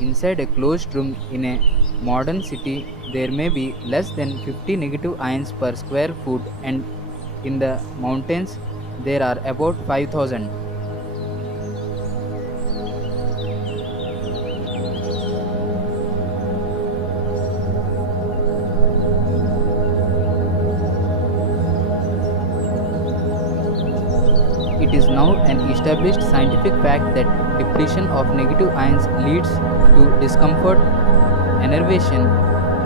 Inside a closed room in a modern city, there may be less than 50 negative ions per square foot, and in the mountains, there are about 5,000. It is now an established scientific fact that depletion of negative ions leads to discomfort, enervation,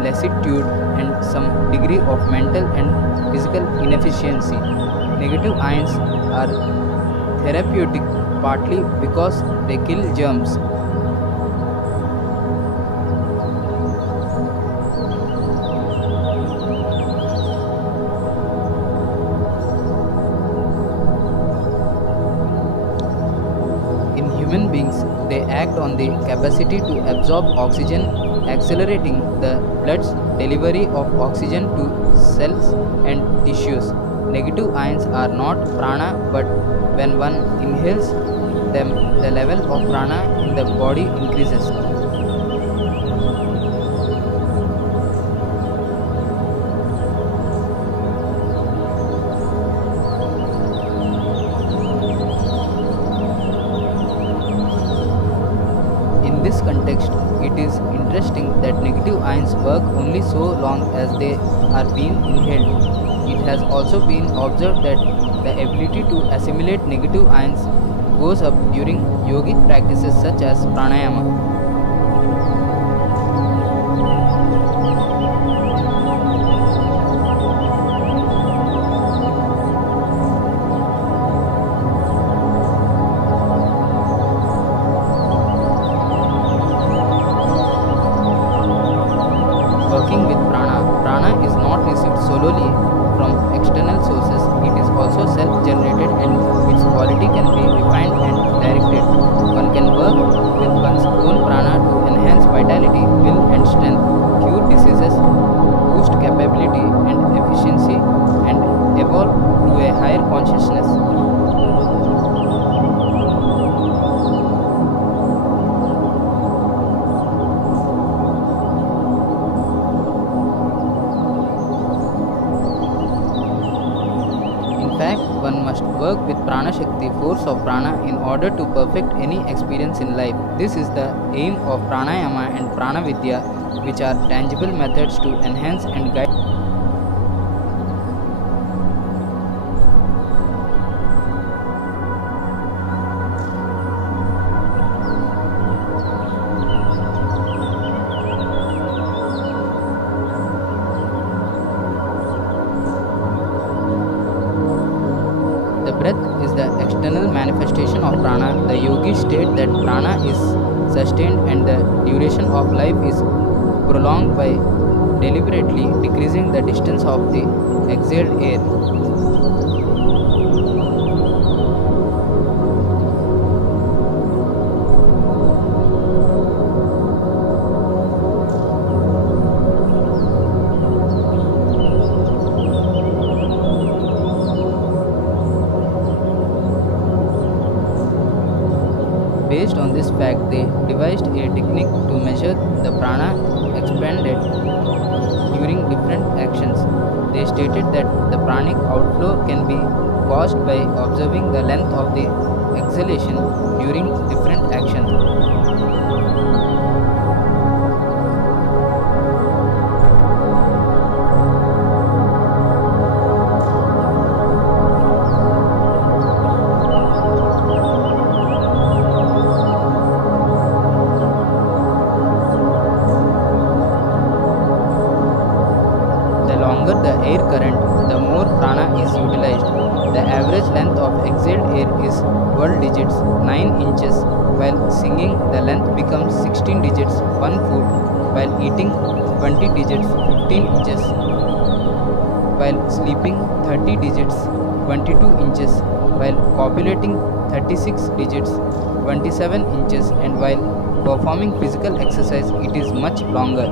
lassitude, and some degree of mental and physical inefficiency. Negative ions are therapeutic partly because they kill germs. In human beings, they act on the capacity to absorb oxygen, accelerating the blood's delivery of oxygen to cells and tissues. Negative ions are not prana, but when one inhales them, the level of prana in the body increases. In this context, it is interesting that negative ions work only so long as they are being inhaled. It has also been observed that the ability to assimilate negative ions goes up during yogic practices such as pranayama. Working with prana is not received solely from external sources, it is also self generated and its quality can be refined and directed. One can work with one's own prana to enhance vitality, will, and strength, cure diseases, boost capability and efficiency, and evolve to a higher consciousness. In fact, one must work with Prana Shakti, force of prana, in order to perfect any experience in life. This is the aim of Pranayama and Prana Vidya, which are tangible methods to enhance and guide. The breath is the external manifestation of prana. The yogis state that prana is sustained and the duration of life is prolonged by deliberately decreasing the distance of the exhaled air. Based on this fact, they devised a technique to measure the prana expended during different actions. They stated that the pranic outflow can be caused by observing the length of the exhalation during different actions. The longer the air current, the more prana is utilized. The average length of exhaled air is 12 digits 9 inches. While singing, the length becomes 16 digits 1 foot. While eating, 20 digits 15 inches. While sleeping, 30 digits 22 inches. While copulating, 36 digits 27 inches. And while performing physical exercise, it is much longer.